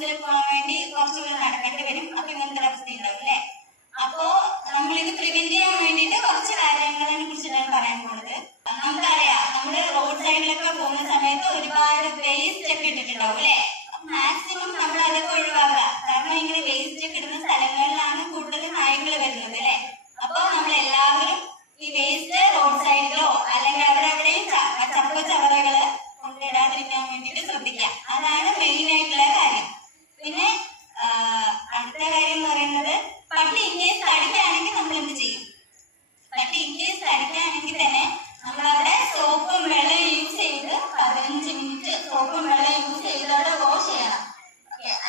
ബസ്സിൽ പോകാൻ വേണ്ടി കുറച്ചുകൂടെ നടക്കേണ്ടി വരും. അപ്പൊ ഇങ്ങനത്തെ ഒരു അവസ്ഥ ഉണ്ടാവും അല്ലെ. അപ്പോ നമ്മളിത് പ്രിവെന്റ് ചെയ്യാൻ വേണ്ടിയിട്ട് കുറച്ച് കാര്യങ്ങളെ കുറിച്ചിട്ടാണ് പറയാൻ പോകുന്നത്. നമുക്കറിയാം, നമ്മള് റോഡ് സൈഡിലൊക്കെ പോകുന്ന സമയത്ത് ഒരുപാട് വേസ്റ്റ് ഒക്കെ ഇട്ടിട്ടുണ്ടാവും അല്ലെ. മാക്സിമം നമ്മൾ അതൊക്കെ ഒഴിവാക്കുക. കാരണം ഇങ്ങനെ വേസ്റ്റ് ഒക്കെ ഇടുന്ന സ്ഥലങ്ങളിലാണ് കൂടുതൽ നായകൾ വരുന്നത് അല്ലെ. അപ്പൊ നമ്മൾ എല്ലാവരും ഈ വേസ്റ്റ് റോഡ് സൈഡിലോ അല്ലെങ്കിൽ അവിടെയും ചവറുകള് കൊണ്ടിടാതിരിക്കാൻ വേണ്ടിയിട്ട് ശ്രദ്ധിക്കാം. അതാണ് മെയിൻ ആയിട്ടുള്ള കാര്യം. പിന്നെ അടുത്ത കാര്യം എന്ന് പറയുന്നത്, പട്ടി ഇൻകേസ് കടിക്കുകയാണെങ്കിൽ നമ്മൾ എന്ത് ചെയ്യും? പട്ടി ഇൻകേസ് കടിക്കുകയാണെങ്കിൽ തന്നെ നമ്മളവിടെ സോപ്പും വെള്ളം യൂസ് ചെയ്ത് 15 മിനിറ്റ് സോപ്പും വെള്ളം യൂസ് ചെയ്ത് അവിടെ വാഷ് ചെയ്യണം.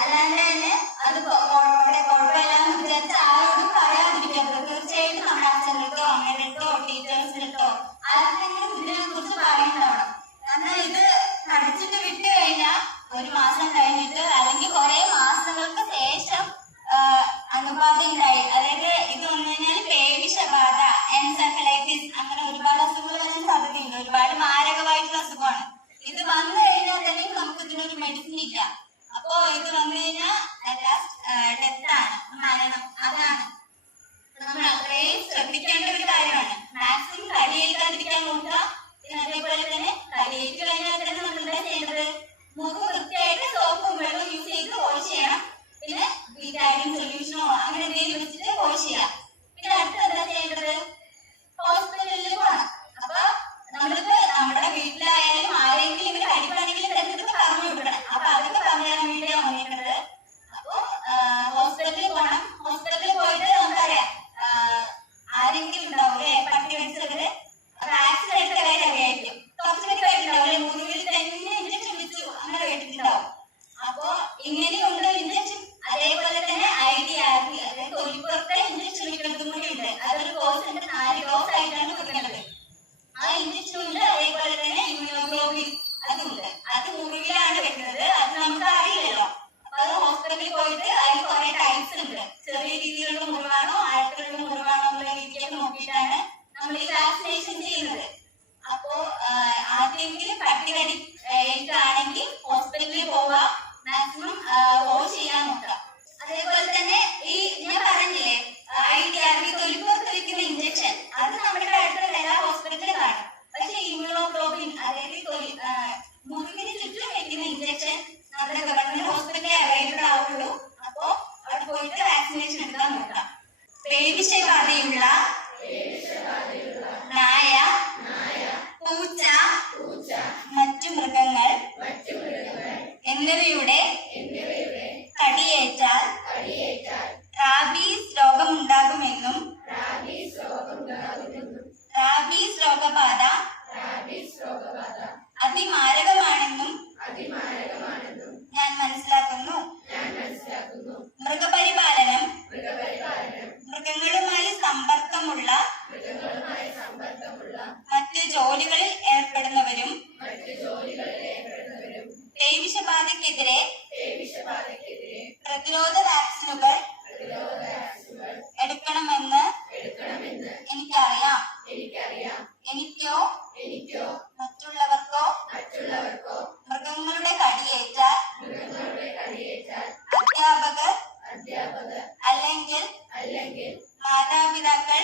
അല്ലാണ്ട് തന്നെ അത് കുഴപ്പമില്ലാന്ന് വിചാരിച്ച് ആരോടും പറയാതിരിക്കരുത്. തീർച്ചയായിട്ടും നമ്മുടെ അച്ഛനടുത്തോ അമ്മേടത്തോ ടീച്ചേഴ്സിനടുത്തോ ആർക്കെങ്കിലും ഇതിനെ കുറിച്ച് പറയുന്നുണ്ടാവണം. കാരണം ഇത് കടിച്ചിട്ട് വിട്ട് കഴിഞ്ഞാൽ 1 മാസം കഴിഞ്ഞിട്ട് അല്ലെങ്കിൽ കുറെ മാസങ്ങൾക്ക് ശേഷം അണുബാധ ഉണ്ടായി, അതായത് ഇത് വന്നു കഴിഞ്ഞാൽ പേവിഷബാധ, എൻസെഫലൈറ്റിസ്, അങ്ങനെ ഒരുപാട് അസുഖങ്ങൾ വരാൻ സാധ്യതയുണ്ട്. ഒരുപാട് മാരകമായിട്ടുള്ള അസുഖമാണ്. ഇത് വന്നു കഴിഞ്ഞാൽ തന്നെ നമുക്ക് ഇതിനൊരു മെഡിസിൻ ഇല്ല. അപ്പോ ഇത് വന്നു കഴിഞ്ഞാൽ ഡെത്താണ്, മരണം. അതാണ് നമ്മൾ അത്രയും ശ്രദ്ധിക്കേണ്ട ഒരു കാര്യമാണ്. മാക്സിമം കടിയേൽക്കാതിരിക്കാൻ നോക്കുക. പിന്നെ അതേപോലെ തന്നെ കടിയേറ്റ് കഴിഞ്ഞാൽ തന്നെ നമ്മൾ എന്താ ചെയ്യേണ്ടത്? മുഖം വൃത്തിയായിട്ട് സോപ്പും വെള്ളവും യൂസ് ചെയ്ത് വാഷ് ചെയ്യണം. പിന്നെ വിറ്റാമിൻ സൊല്യൂഷനോ അങ്ങനെ എന്തെങ്കിലും വെച്ചിട്ട് വാഷ് ചെയ്യാം. പിന്നെ അടുത്ത് എന്താ ചെയ്യേണ്ടത്? ഹോസ്പിറ്റലിൽ പോകണം. അപ്പൊ നമ്മളിപ്പോ നമ്മുടെ വീട്ടിലായാലും ആരെങ്കിലും ഇവര് കടിപ്പാണെങ്കിലും എന്തൊക്കെ പറഞ്ഞു വിടണം. അപ്പൊ അതൊക്കെ പറഞ്ഞു തരാൻ വേണ്ടിയാണ് വന്നിട്ടുള്ളത്. അപ്പൊ ഹോസ്പിറ്റലിൽ പോകണം. ഹോസ്പിറ്റലിൽ പോയിട്ട് നമുക്കറിയാം ആരെങ്കിലും ഉണ്ടാവും പട്ടി കടിച്ചവര് വാക്സിൻ എടുത്ത കാര്യം അറിയായിരിക്കും. കുറച്ച് പേര് കേട്ടിട്ടുണ്ടാവും, മുറിവിൽ തന്നെ ഇഞ്ചക്ഷൻ വെച്ചു അങ്ങനെ കേട്ടിട്ടുണ്ടാവും. അപ്പോ ഇങ്ങനെയുണ്ട് ഇഞ്ചക്ഷൻ. അതേപോലെ തന്നെ IDRT, അതായത് തൊലിപ്പുറത്തെ ഇഞ്ചക്ഷൻ വെക്കുന്നതും കൂടി ഉണ്ട്. അതൊരു കോഴ്സ് ഉണ്ട്, 4 ഡോസ് ആയിട്ടാണ് കൊടുക്കേണ്ടത്. ആ ഇഞ്ചക്ഷൻ ഉണ്ട്. അതേപോലെ തന്നെ ഇമ്മ്യൂണോഗ്ലോബിൻ അതുണ്ട്. അത് മുറിവിലാണ് വെക്കുന്നത്. അത് നമുക്ക് അറിയില്ലല്ലോ. അപ്പൊ അത് ഹോസ്പിറ്റലിൽ പോയിട്ട് അതിൽ കുറെ ടൈപ്സ് ഉണ്ട്. ചെറിയ രീതിയിലുള്ള മുറിവാണോ ആഴത്തിലുള്ള മുറിവാണോ എന്നുള്ള രീതിയൊക്കെ നോക്കിയിട്ടാണ് നമ്മൾ ഈ വാക്സിനേഷൻ ചെയ്യുന്നത്. അപ്പോ ആർക്കെങ്കിലും പട്ടി കടിക്കുകയാണെങ്കിൽ ഹോസ്പിറ്റലിൽ പോവുക, മാക്സിമം വാഷ് ചെയ്യാൻ നോക്കുക. അതേപോലെ തന്നെ ഈ ഞാൻ പറഞ്ഞില്ലേ IDRT, തൊലിപ്പുറത്ത് വെക്കുന്ന ഇഞ്ചക്ഷൻ, അത് നമ്മുടെ അടുത്തുള്ള എല്ലാ ഹോസ്പിറ്റലിലും കാണും. പക്ഷെ ഇമ്മ്യൂണോഗ്ലോബിൻ, അതായത് മുറിവിന് ചുറ്റും വെക്കുന്ന ഇഞ്ചക്ഷൻ നമ്മുടെ ഗവൺമെന്റ് ഹോസ്പിറ്റലിൽ അവൈലബിൾ ആവുള്ളൂ. അപ്പോ അവിടെ പോയിട്ട് വാക്സിനേഷൻ എടുക്കാൻ നോക്കാം. പേവിഷബാധയുള്ള നായ, പൂച്ച, മറ്റു മൃഗങ്ങൾ എന്നിവയുടെ കടിയേറ്റാൽ റാബീസ് രോഗമുണ്ടാകുമെന്നും റാബീസ് രോഗബാധ അതിമാരകമാണെന്നും ഞാൻ മനസ്സിലാക്കുന്നു. മൃഗപരിപാലനം, മൃഗങ്ങളുമായി സമ്പർക്കമുള്ള മറ്റ് ജോലികളിൽ ഏർപ്പെടുന്നവരും പേവിഷബാധയ്ക്കെതിരെ പ്രതിരോധ വാക്സിനുകൾ എടുക്കണമെന്ന് എനിക്കറിയാം. എനിക്കോ മറ്റുള്ളവർക്കോ മൃഗങ്ങളുടെ കടിയേറ്റാൽ അധ്യാപകർ അല്ലെങ്കിൽ മാതാപിതാക്കൾ,